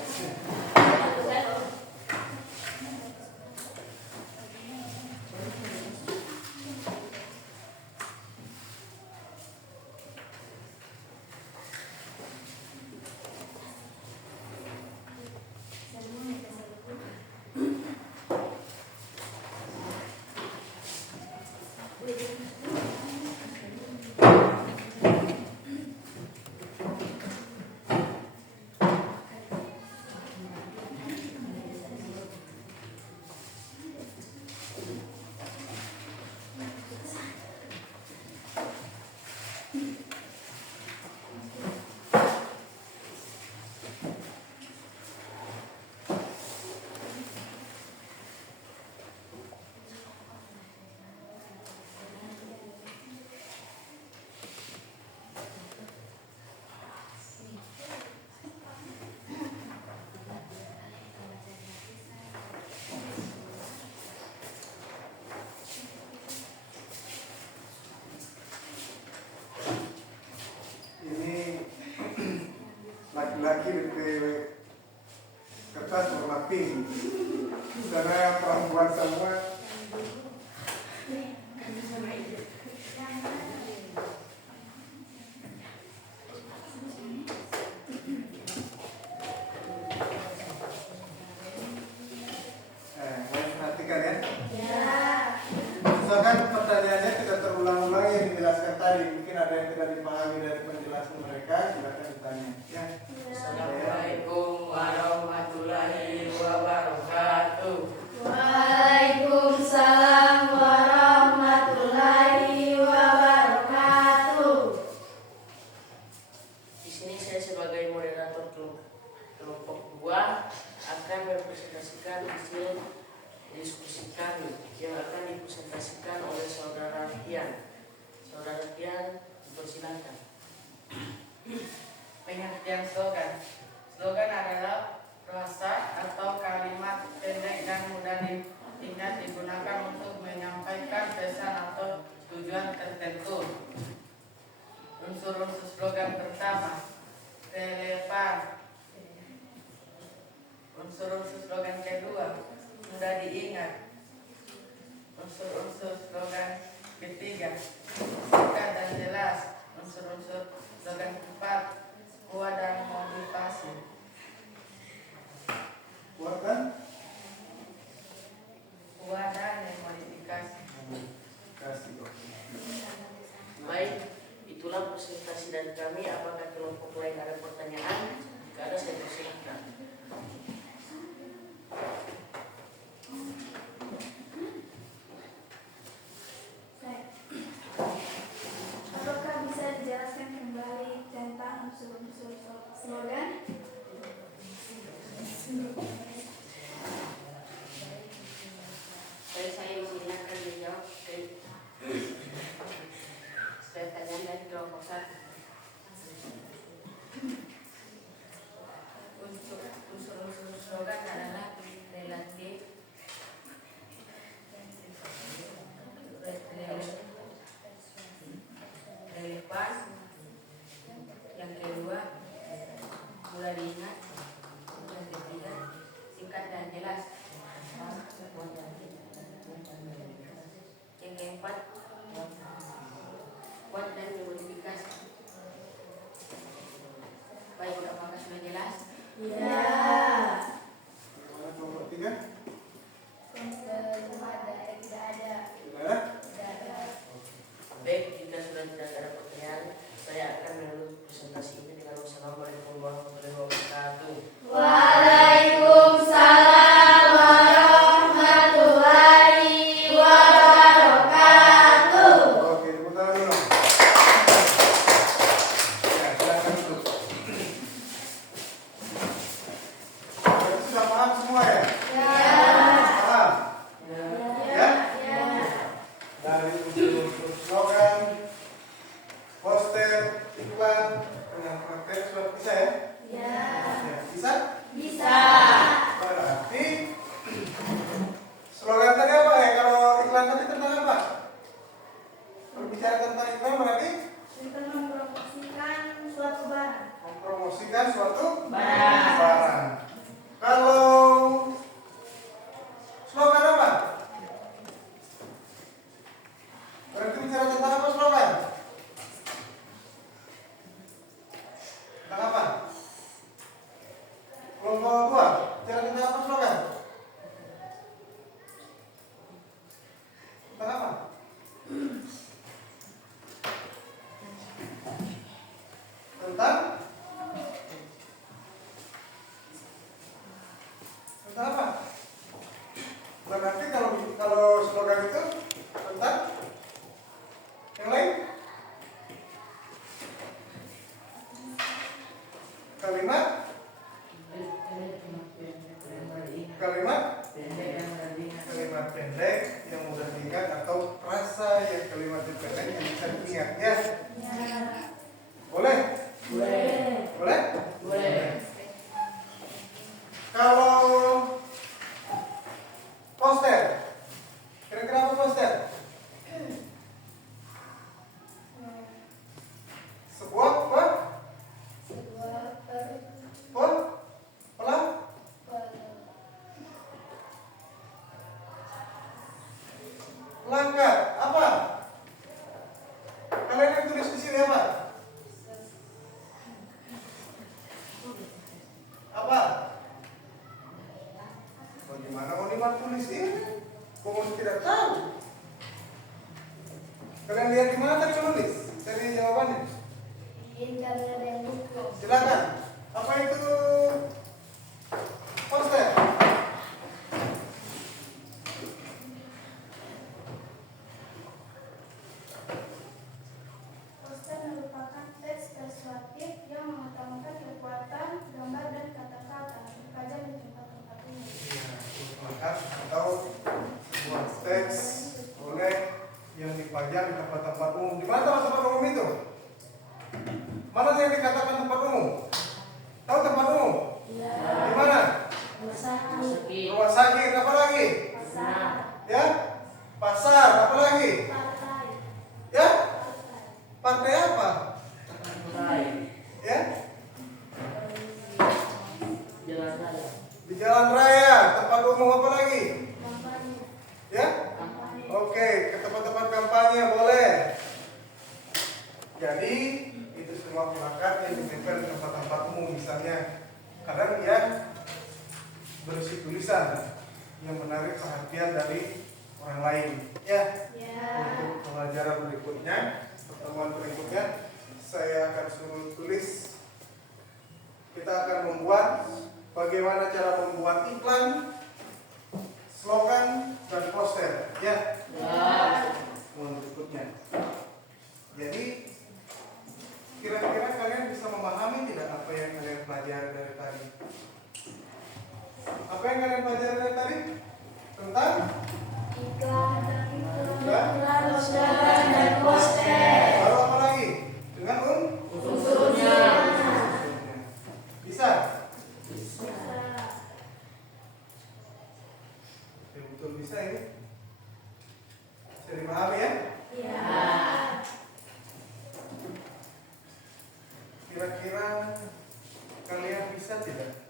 Laki-laki di kertas warna pink, karena perempuan semua. Perhatikan ya. Misalkan pertanyaannya tidak terulang-ulang yang dijelaskan tadi, mungkin ada yang tidak dipahami dari penjelasan mereka, silakan ditanya. Ya. Assalamualaikum warahmatullahi wabarakatuh. Waalaikumsalam warahmatullahi wabarakatuh. Di sini saya sebagai moderator kelompok 2 akan mempresentasikan hasil diskusi kami yang akan dipresentasikan oleh saudara Tian. Saudara Tian, dipersilakan. Pengertian slogan. Slogan adalah frasa atau kalimat pendek dan mudah diingat digunakan untuk menyampaikan pesan atau tujuan tertentu. Unsur-unsur slogan pertama, relevan. Unsur-unsur slogan kedua, mudah diingat. Unsur-unsur slogan ketiga, singkat dan jelas. Unsur-unsur slogan keempat, kuat dan motivasi. Kuat dan modifikasi. kasih. Baik, itulah presentasi dari kami. Apakah kelompok lain ada pertanyaan? Jika ada, saya persilahkan. Apakah bisa dijelaskan kembali tentang unsur-unsur slogan? Saya mengingatkan menjawab pertanyaan dari kelompok 1. Unsur-unsur slogan adalah relatif, relevan, yang kedua mudah diingat, yang ketiga singkat dan jelas, yang keempat kuat dan dimodifikasi. Baik, apakah sudah jelas? Ya. paham semua ya? Paham? Ya? Dari unsur-unsur slogan, poster, iklan, dengan materi sudah bisa ya? Ya, bisa? Berarti slogan tadi apa ya? Kalau iklan tadi tentang apa? Berbicara tentang iklan berarti? Mempromosikan suatu barang. Kalau slogan apa? Berarti bicara tentang apa slogan? Tentang apa? Kelompok dua, bicara tentang apa slogan? Tentang apa? Tentang apa? Berarti kalau slogan itu tentang yang lain? Kalimat pendek yang mudah diingat atau frasa yang kalimatnya pendek yang bisa diingat ya? Boleh? Boleh? Kalau poster, kira-kira apa poster? Sebuah plakat apa? Kalian yang tulis di sini apa? Apa? Bagaimana mau tulis ini? Kamu tidak tahu. Kalian lihat di mana tadi menulis? Cari jawabannya. Silakan. Apa itu poster? Poster merupakan teks persuasif yang mengutamakan kekuatan gambar dan kata-kata dipajang di tempat-tempat umum. Atau sebuah teks oleh yang dipajang di tempat-tempat umum. Di mana tempat-tempat umum itu? Mana yang dikatakan tempat umum? Tahu tempat umum? Di mana? Rumah sakit, apa lagi? Ya? Pasar, apa lagi? Ya? Partai apa? Ya? Di jalan raya, tempat umum apa lagi? Ya? Oke, ke tempat-tempat kampanye boleh. Jadi itu semua plakat yang ditempel di tempat-tempat umum misalnya. Kadang dia berisi tulisan yang menarik perhatian dari orang lain. Ya. Untuk pelajaran berikutnya, pertemuan berikutnya, saya akan suruh tulis. Kita akan membuat bagaimana cara membuat iklan, slogan, dan poster. Ya. Berikutnya. Jadi kira-kira kalian bisa memahami tidak apa yang kalian pelajari dari tadi? Apa yang kalian pelajari dari tadi? Tentang slogan dan poster. Lalu apa lagi? Dengan unsurnya. Bisa? Betul bisa ini? Bisa dipahami ya? Kira-kira kalian bisa tidak?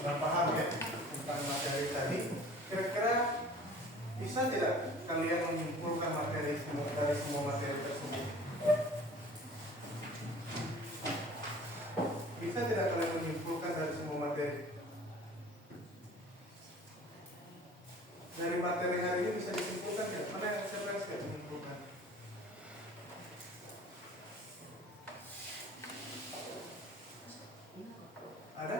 Sudah paham ya tentang materi tadi? Kira-kira bisa tidak kalian menyimpulkan materi dari semua materi tersebut? Bisa tidak kalian menyimpulkan dari semua materi? Dari materi hari ini bisa disimpulkan tidak? Mana yang siapa yang bisa menyimpulkan? Ada?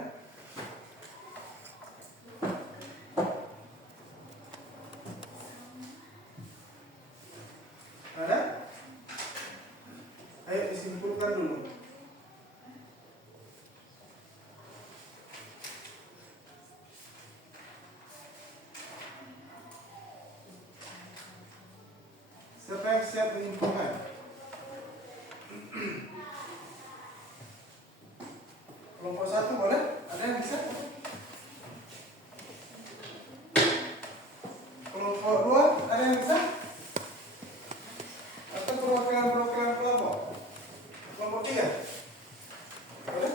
Ada? siap menyimpulkan? Kelompok 1 boleh? Ada yang bisa? Kelompok 2 ada yang bisa? Atau perwakilan kelompok? Kelompok 3? Boleh?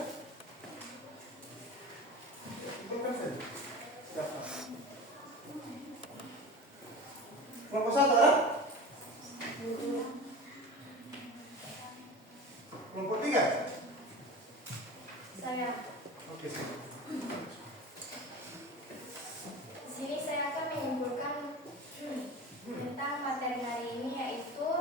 Simpulkan saja. Siapa? Kelompok 1 ada? Kelompok 3? Saya. Oke, siap. Di sini saya akan menyimpulkan tentang materi hari ini, yaitu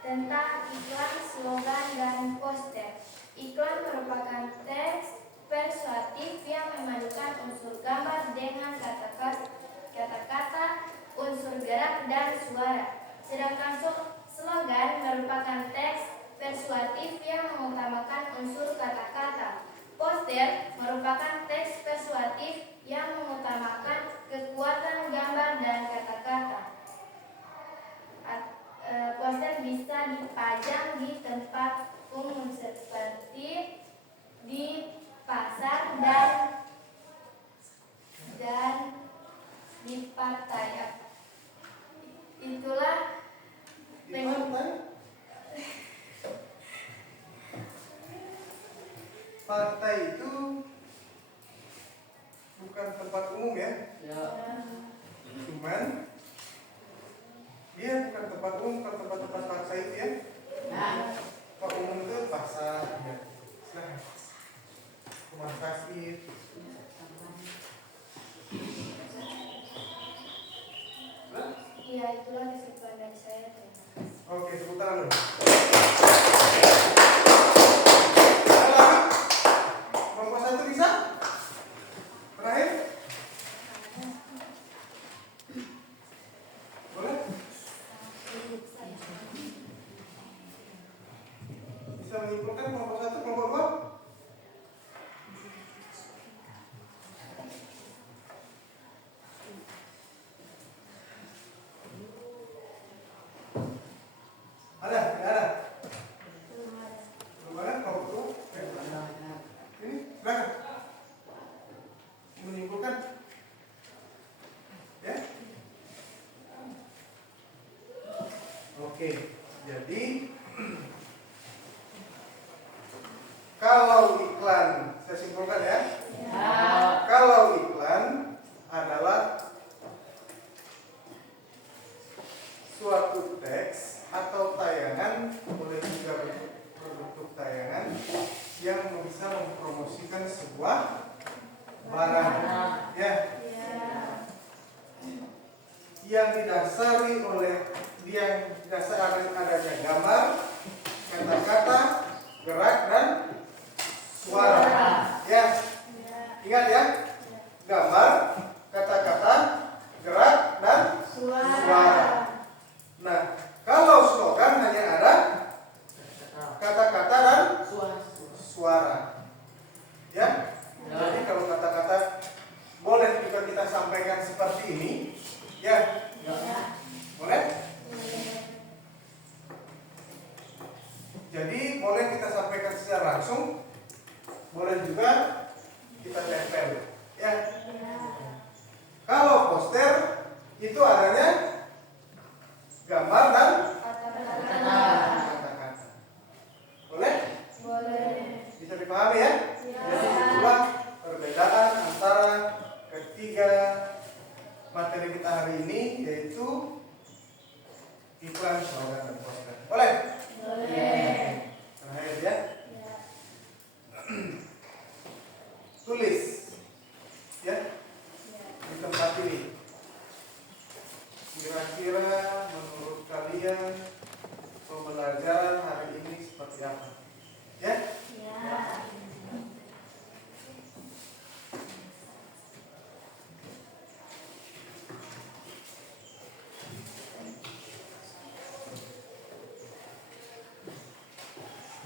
tentang iklan, slogan, dan poster. Iklan merupakan teks persuasif yang memadukan unsur gambar dengan kata-kata, unsur gerak, dan suara. Sedangkan slogan merupakan teks persuasif yang mengutamakan unsur kata-kata. Poster merupakan teks persuasif yang mengutamakan kekuatan gambar dan kata-kata. Poster bisa dipajang di tempat umum seperti di pasar dan di partai. Itulah partai itu bukan tempat umum ya. Cuman dia bukan tempat umum, bukan tempat-tempat partai itu ya. Tempat umum itu pasar ya. Silahkan. Rumah sakit. Iya, itulah kesimpulan dari saya. Oke, tepuk tangan dulu. Kelompok 1 bisa? Terakhir? Boleh? Bisa menyimpulkan kelompok 1, kelompok 2? Ada? Tidak ada? Belum ada? Kelompok 2? Ini, silakan. Menyimpulkan. Ya? Oke, jadi kalau iklan, saya simpulkan ya. Kalau iklan adalah suatu teks atau tayangan, boleh juga berbentuk tayangan yang bisa mempromosikan sebuah barang, ya, yang didasari adanya gambar, kata-kata, gerak, dan suara. Ya, ingat ya, gambar, kata-kata, gerak, dan suara. Nah, kalau slogan hanya ada kata-kata dan suara. Ya, jadi kalau kata-kata boleh juga kita sampaikan seperti ini, ya, boleh. Jadi boleh kita sampaikan secara langsung, boleh juga kita tempel, ya. Kalau poster itu adanya gambar dan kata-kata. Boleh? Boleh. Bisa dipahami ya? Jadi itulah perbedaan antara ketiga materi kita hari ini, yaitu iklan, slogan, dan poster. Boleh? Boleh. Terakhir ya. Tulis ya di tempat ini. Kira-kira menurut kalian pembelajaran hari ini seperti apa? Ya?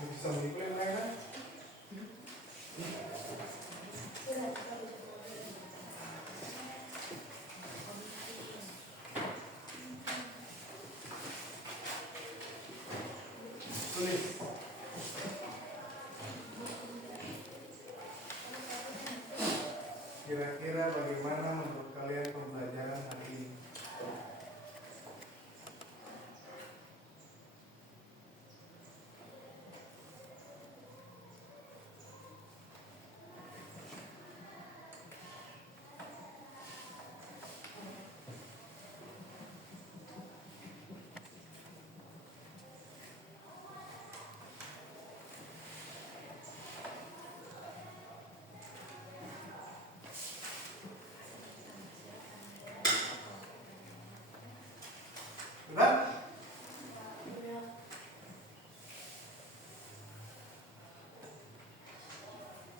Bisa mengikuti lain-lain? Kira-kira bagaimana menurut kalian pembelajaran hari ini? Sudah?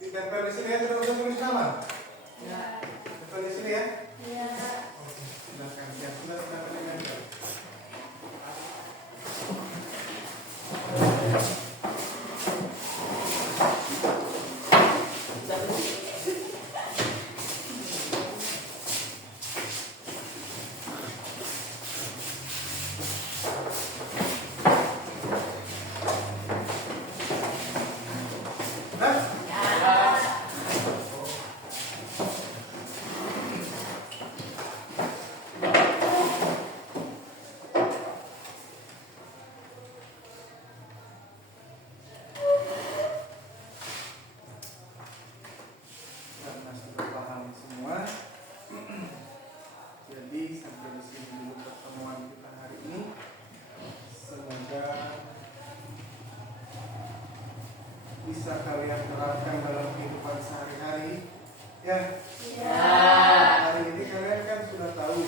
Ditempel di sini ya, tidak usah tulis nama. Tempel di sini ya. Oke, silakan. Ya, sudah silakan ditempel. Karena sudah paham semua, jadi sampai di sini dulu pertemuan kita hari ini. Semoga bisa kalian terapkan dalam kehidupan sehari-hari. Ya. Hari ini kalian kan sudah tahu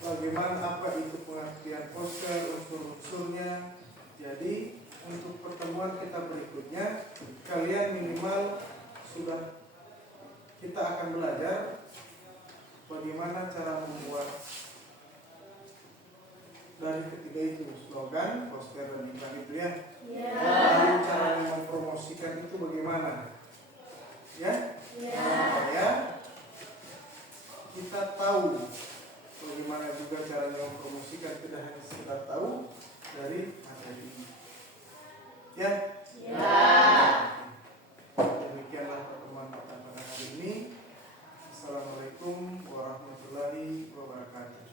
bagaimana apa itu pengertian poster, unsur-unsurnya. Jadi untuk pertemuan kita berikutnya, kalian minimal sudah kita akan belajar bagaimana cara membuat dari ketiga itu, slogan, poster, dan iklan itu ya. Lalu cara mempromosikan itu bagaimana? Ya? Supaya kita tahu bagaimana juga cara mempromosikan, tidak hanya sekedar tahu dari materi ini. Ya? Demikianlah pertemuan kita pada hari ini. Assalamualaikum warahmatullahi wabarakatuh.